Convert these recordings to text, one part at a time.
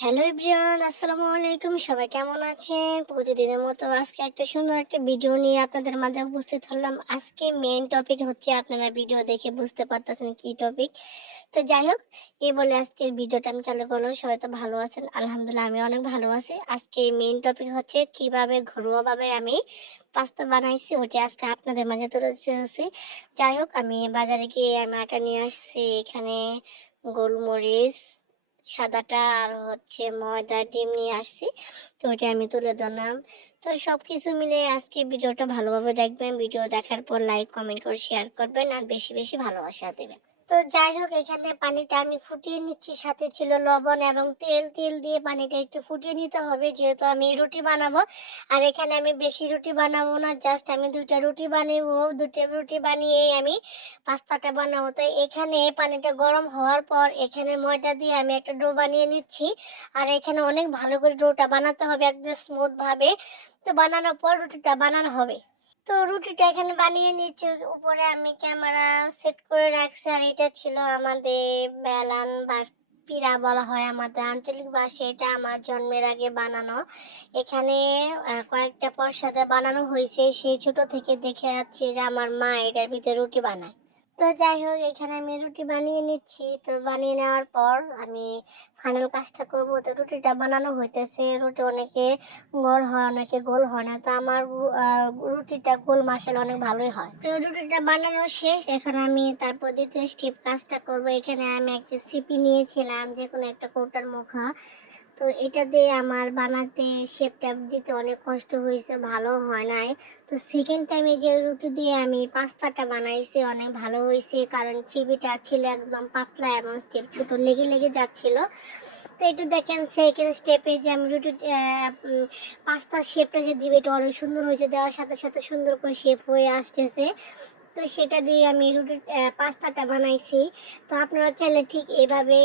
Hello everyone, আসসালামু আলাইকুম। সবাই কেমন আছেন? প্রতিদিনের মতো আজকে একটা সুন্দর একটা ভিডিও নিয়ে আপনাদের মাঝে উপস্থিত হলাম। আজকে মেইন টপিক হচ্ছে, আপনারা ভিডিও দেখে বুঝতে পারতেছেন কি টপিক। তো যাই হোক, এই বলে আজকের ভিডিওটা আমি চালু করলাম। সবাই তো ভালো আছেন? আলহামদুলিল্লাহ আমি অনেক ভালো আছি। আজকে মেইন টপিক হচ্ছে কিভাবে ঘরোয়াভাবে আমি পাস্তা বানাইছি, ওটা আজকে আপনাদের মাঝে তুলে ধরছি। যাই হোক, আমি বাজারে গিয়ে আমি আটা নিয়ে আসছি। এখানে গোলমরিচ, সাদাটা আর হচ্ছে ময়দা, ডিম নিয়ে আসছি। তো ওটা আমি তুলে ধরলাম। তো সবকিছু মিলে আজকে ভিডিওটা ভালোভাবে দেখবেন। ভিডিও দেখার পর লাইক, কমেন্ট করে শেয়ার করবেন আর বেশি বেশি ভালোবাসা দেবেন। তো যাই হোক, এখানে পানিটা আমি ফুটিয়ে নিচ্ছি, সাথে ছিল লবণ এবং তেল। তেল দিয়ে পানিটা একটু ফুটিয়ে নিতে হবে, যেহেতু আমি রুটি বানাবো। আর এখানে আমি বেশি রুটি বানাবো না, জাস্ট আমি 2টা রুটি বানাবো। 2টা রুটি বানিয়ে আমি পাস্তাটা বানাবো। তো এখানে পানিটা গরম হওয়ার পর এখানে ময়দা দিয়ে আমি একটা ডো বানিয়ে নিচ্ছি। আর এখানে অনেক ভালো করে ডোটা বানাতে হবে, একদম স্মুথ ভাবে। তো বানানোর পর রুটিটা বানানো হবে। তো রুটিটা এখানে বানিয়ে নিচ্ছি। উপরে আমি ক্যামেরা সেট করে রাখছি। আর এটা ছিল আমাদের বেলান বা পিড়া বলা হয় আমাদের আঞ্চলিক ভাষায়। এটা আমার জন্মের আগে বানানো। এখানে কয়েকটা প্রসাদে বানানো হয়েছে, সেই ছোট থেকে দেখে যাচ্ছি যে আমার মা এটার ভিতরে রুটি বানায়। তো যাই হোক, এখানে আমি রুটি বানিয়ে নিচ্ছি। তো বানিয়ে নেওয়ার পর আমি ফাইনাল কাজটা করবো। তো রুটিটা বানানো হইতেছে। রুটি অনেকে গোল হয়, অনেকে গোল হয় না। তো আমার রুটিটা গোল মাসাল অনেক ভালোই হয়। তো রুটিটা বানানো শেষ। এখন আমি তারপর দ্বিতীয় স্টেপ কাজটা করবো। এখানে আমি একটা সিপি নিয়েছিলাম, যে কোনো একটা কৌটার মুখা। তো এটা দিয়ে আমার বানাতে শেপটা দিতে অনেক কষ্ট হয়েছে, ভালো হয় নাই। তো সেকেন্ড টাইমে যে রুটি দিয়ে আমি পাস্তাটা বানাইছি অনেক ভালো হয়েছে, কারণ চিবিটা ছিল একদম পাতলা এবং স্টেপ ছোট লেগে লেগে যাচ্ছিল। তো এটা দেখেন সেকেন্ড স্টেপে যে আমি রুটি পাস্তার শেপটা যে দিবে, এটা অনেক সুন্দর হয়েছে। দেওয়ার সাথে সাথে সুন্দর করে শেপ হয়ে আসতেছে। তো সেটা দিয়ে আমি রুটির পাস্তাটা বানাইছি। তো আপনারা চাইলে ঠিক এভাবে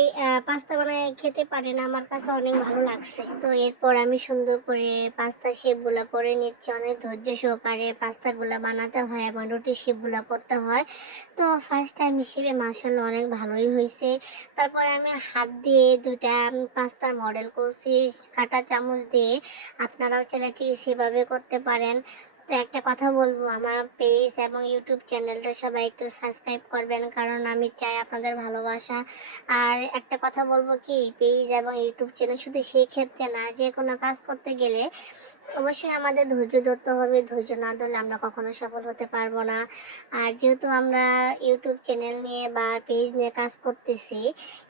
পাস্তা বানায় খেতে পারেন, আমার কাছে অনেক ভালো লাগছে। তো এরপর আমি সুন্দর করে পাস্তা শেপগুলো করে নিচ্ছি। অনেক ধৈর্য সহকারে পাস্তাগুলো বানাতে হয় এবং রুটির শেপগুলো করতে হয়। তো ফার্স্ট টাইম হিসেবে মাশাআল্লাহ অনেক ভালোই হয়েছে। তারপরে আমি হাত দিয়ে 2টা পাস্তার মডেল করছি কাঁটা চামচ দিয়ে। আপনারাও চাইলে ঠিক সেভাবে করতে পারেন। তো একটা কথা বলবো, আমার পেজ এবং ইউটিউব চ্যানেলটা সবাই একটু সাবস্ক্রাইব করবেন, কারণ আমি চাই আপনাদের ভালোবাসা। আর একটা কথা বলবো কি, পেজ এবং ইউটিউব চ্যানেল শুধু সেই ক্ষেত্রে না, যে কোনো কাজ করতে গেলে অবশ্যই আমাদের ধৈর্য ধরতে হবে। ধৈর্য না ধরলে আমরা কখনো সফল হতে পারবো না। আর যেহেতু আমরা ইউটিউব চ্যানেল নিয়ে বা পেজ নিয়ে কাজ করতেছি,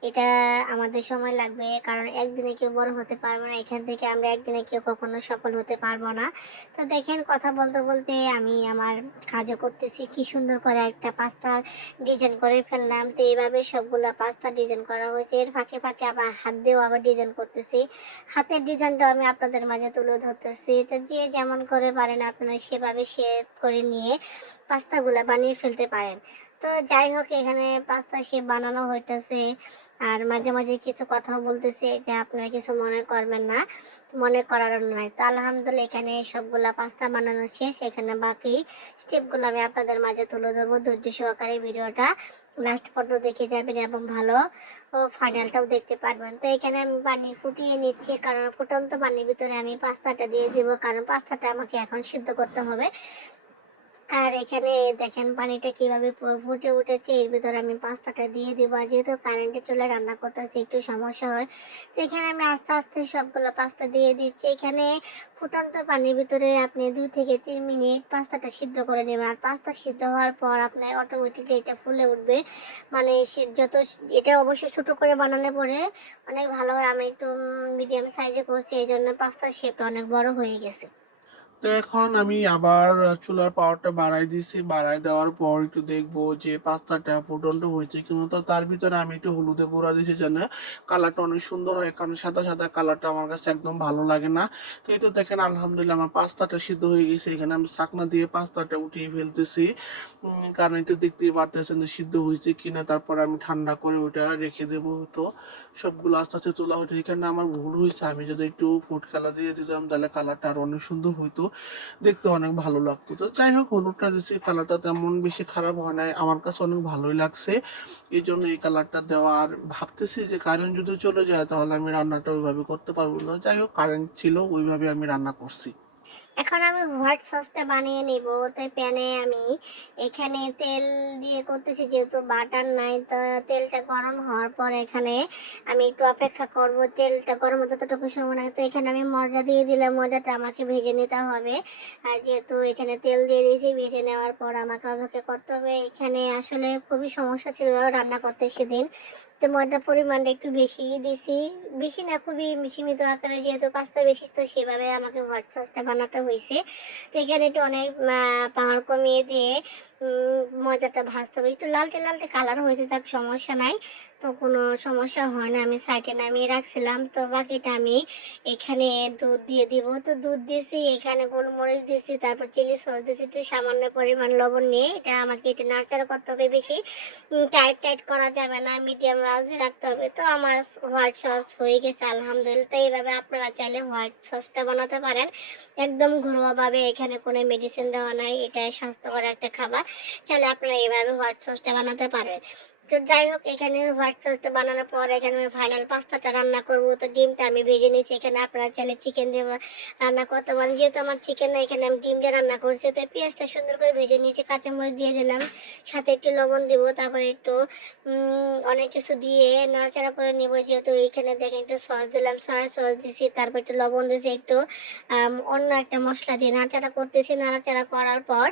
এটা আমাদের সময় লাগবে, কারণ একদিনে কেউ বড় হতে পারবো না। এখান থেকে আমরা একদিনে কেউ কখনো সফল হতে পারবো না। তো দেখেন, কথা বলতে বলতে আমি আমার কাজও করতেছি। কি সুন্দর করে একটা পাস্তা ডিজাইন করে ফেললাম। তো এইভাবে সবগুলা পাস্তা ডিজাইন করা হয়েছে। এর ফাঁকে ফাঁকে আবার হাত দিয়েও আবার ডিজাইন করতেছি। হাতের ডিজাইনটা আমি আপনাদের মাঝে তুলে ধরতেছি। তো যে যেমন করে পারেন আপনারা সেভাবে শেপ করে নিয়ে পাস্তাগুলা বানিয়ে ফেলতে পারেন। তো যাই হোক, এখানে পাস্তা শেপ বানানো হইতেছে। আর মাঝে মাঝে কিছু কথাও বলতেছি, এটা আপনারা কিছু মনে করবেন না, মনে করার নয়। তো আলহামদুলিল্লাহ এখানে সবগুলা পাস্তা বানানো শেষ। এখানে বাকি স্টেপগুলো আমি আপনাদের মাঝে তুলে ধরবো। ধৈর্য সহকারে ভিডিওটা লাস্ট পর্যন্ত দেখে যাবেন এবং ভালো ফাইনালটাও দেখতে পারবেন। তো এখানে আমি পানি ফুটিয়ে নিচ্ছি, কারণ ফুটন্ত পানির ভিতরে আমি পাস্তাটা দিয়ে দেবো, কারণ পাস্তাটা আমাকে এখন সিদ্ধ করতে হবে। আর এখানে দেখেন পানিটা কিভাবে পুরো ফুটে উঠেছে। এর ভিতরে আমি পাস্তাটা দিয়ে দিব। আর যেহেতু কারেন্টে চুলে রান্না করতেছি, একটু সমস্যা হয়। তো এখানে আমি আস্তে আস্তে সবগুলো পাস্তা দিয়ে দিচ্ছি। এখানে ফুটন্ত পানির ভিতরে আপনি 2 থেকে 3 মিনিট পাস্তাটা সিদ্ধ করে নেবেন। আর পাস্তা সিদ্ধ হওয়ার পর আপনার অটোমেটিকলি এটা ফুলে উঠবে। মানে যত, এটা অবশ্যই ছোটো করে বানালে পরে অনেক ভালো হয়। আমি একটু মিডিয়াম সাইজে করছি, এই জন্য পাস্তার শেপটা অনেক বড় হয়ে গেছে। তো এখন আমি আবার চুলার পাওয়ারটা বাড়াই দিছি। বাড়াই দেওয়ার পর একটু দেখবো যে পাস্তাটা ফুটন্ত হয়েছে কিনা। তো তার ভিতরে আমি একটু হলুদের গুঁড়া দিয়েছি, যেন কালারটা অনেক সুন্দর হয়, কারণ সাদা সাদা কালারটা আমার কাছে একদম ভালো লাগে না। তো এই তো দেখেন, আলহামদুলিল্লাহ আমার পাস্তাটা সিদ্ধ হয়ে গেছে। এখানে আমি ছাকনা দিয়ে পাস্তাটা উঠিয়ে ফেলতেছি, কারণ একটু দেখতেই পারতেছেন যে সিদ্ধ হয়েছে কিনা। তারপর আমি ঠান্ডা করে ওটা রেখে দেবো। তো সবগুলো আস্তে আস্তে তোলা হয়েছে। এখানে আমার ভুল হয়েছে, আমি যদি একটু ফুড কালার দিয়ে দিতাম তাহলে কালারটা আরো অনেক সুন্দর হইতো। দেখতে অনেক ভালো লাগতো। তো যাই হোক, হলুদটা দিচ্ছি, কালারটা তেমন বেশি খারাপ হয় নাই, আমার কাছে অনেক ভালোই লাগছে। এই জন্য এই কালারটা দেওয়া। আর ভাবতেছি যে কারেন্ট যদি চলে যায় তাহলে আমি রান্নাটা ওইভাবে করতে পারবো না। যাই হোক, কারেন্ট ছিল, ওইভাবে আমি রান্না করছি। এখন আমি হোয়াইট সসটা বানিয়ে নিব। তাই প্যানে আমি এখানে তেল দিয়ে করতেছি, যেহেতু বাটার নাই। তো তেলটা গরম হওয়ার পর এখানে আমি একটু অপেক্ষা করব, তেলটা গরম হতে ততটুকু সময় লাগে। তো এখানে আমি ময়দা দিয়ে দিলাম, ময়দাটা আমাকে ভেজে নিতে হবে। আর যেহেতু এখানে তেল দিয়ে দিয়েছি, ভেজে নেওয়ার পর আমাকে অপেক্ষা করতে হবে। এখানে আসলে খুবই সমস্যা ছিল রান্না করতে সেদিন। তো ময়দার পরিমাণটা একটু বেশি দিছি, বেশি না, খুবই সীমিত আকারে, যেহেতু পাস্তা বেশি তো সেভাবে আমাকে হোয়াইট সসটা বানাতে হয়েছে। তো এখানে একটু অনেক পাওয়ার কমিয়ে দিয়ে ময়দাটা ভাজতে হবে। একটু লালটে লালটে কালার হয়েছে, যাক সমস্যা নাই, তো কোনো সমস্যা হয় না। আমি সাইডে নামিয়ে রাখছিলাম। তো বাকিটা আমি এখানে দুধ দিয়ে দিব। তো দুধ দিয়েছি, এখানে গোলমরিচ দিয়েছি, তারপর চিলি সস দিয়েছি, একটু সামান্য পরিমাণ লবণ নিয়ে এটা আমাকে একটু নাড়াচাড়া করতে হবে। বেশি টাইট টাইট করা যাবে না, মিডিয়াম রাখতে রাখতে হবে। তো আমার হোয়াইট সস হয়ে গেছে আলহামদুলিল্লাহ। তো এইভাবে আপনারা চাইলে হোয়াইট সসটা বানাতে পারেন একদম ঘরোয়াভাবে। এখানে কোনো মেডিসিন দেওয়া নাই, এটা স্বাস্থ্যকর একটা খাবার। চাইলে আপনারা এইভাবে হোয়াইট সসটা বানাতে পারেন। তো যাই হোক, এখানে হোয়াইট সসটা বানানোর পর এখানে আমি ফাইনাল পাস্তাটা রান্না করবো। তো ডিমটা আমি ভেজে নিয়েছি। এখানে আপনারা চাইলে চিকেন দিয়ে রান্না করতে পারেন, যেহেতু আমার চিকেন না, এখানে আমি ডিম দিয়ে রান্না করছি। তো পেঁয়াজটা সুন্দর করে ভেজে নিয়েছি, কাঁচামরিচ দিয়ে দিলাম, সাথে একটু লবণ দিব, তারপরে একটু অনেক কিছু দিয়ে নাড়াচাড়া করে নিব। যেহেতু এইখানে দেখেন একটু সস দিলাম, সয়া সস দিছি, তারপর একটু লবণ দিয়েছি, একটু অন্য একটা মশলা দিয়ে নাড়াচাড়া করতেছি। নাড়াচাড়া করার পর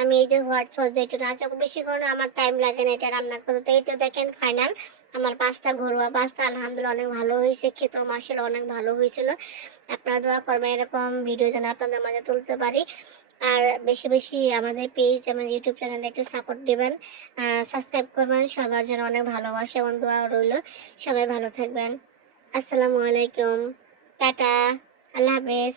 আমি এই যে হোয়াইট সস দিয়ে একটু নাড়াচাড়া, বেশি করে আমার টাইম লাগে না এটা রান্না করতে। তো এই তো দেখেন ফাইনাল আমার পাস্তা, ঘরোয়া পাস্তা আলহামদুলিল্লাহ অনেক ভালো হয়েছে, খেতেও মাসাল্লাহ অনেক ভালো হয়েছিল। আপনারা দোয়া করবেন এরকম ভিডিও যেন আপনাদের মাঝে তুলতে পারি। আর বেশি বেশি আমাদের পেজ, আমার ইউটিউব চ্যানেলে একটু সাপোর্ট দেবেন, সাবস্ক্রাইব করবেন। সবার জন্য অনেক ভালোবাসা এবং দোয়া রইল। সবাই ভালো থাকবেন। আসসালামু আলাইকুম, টাটা, আল্লাহ হাফেজ।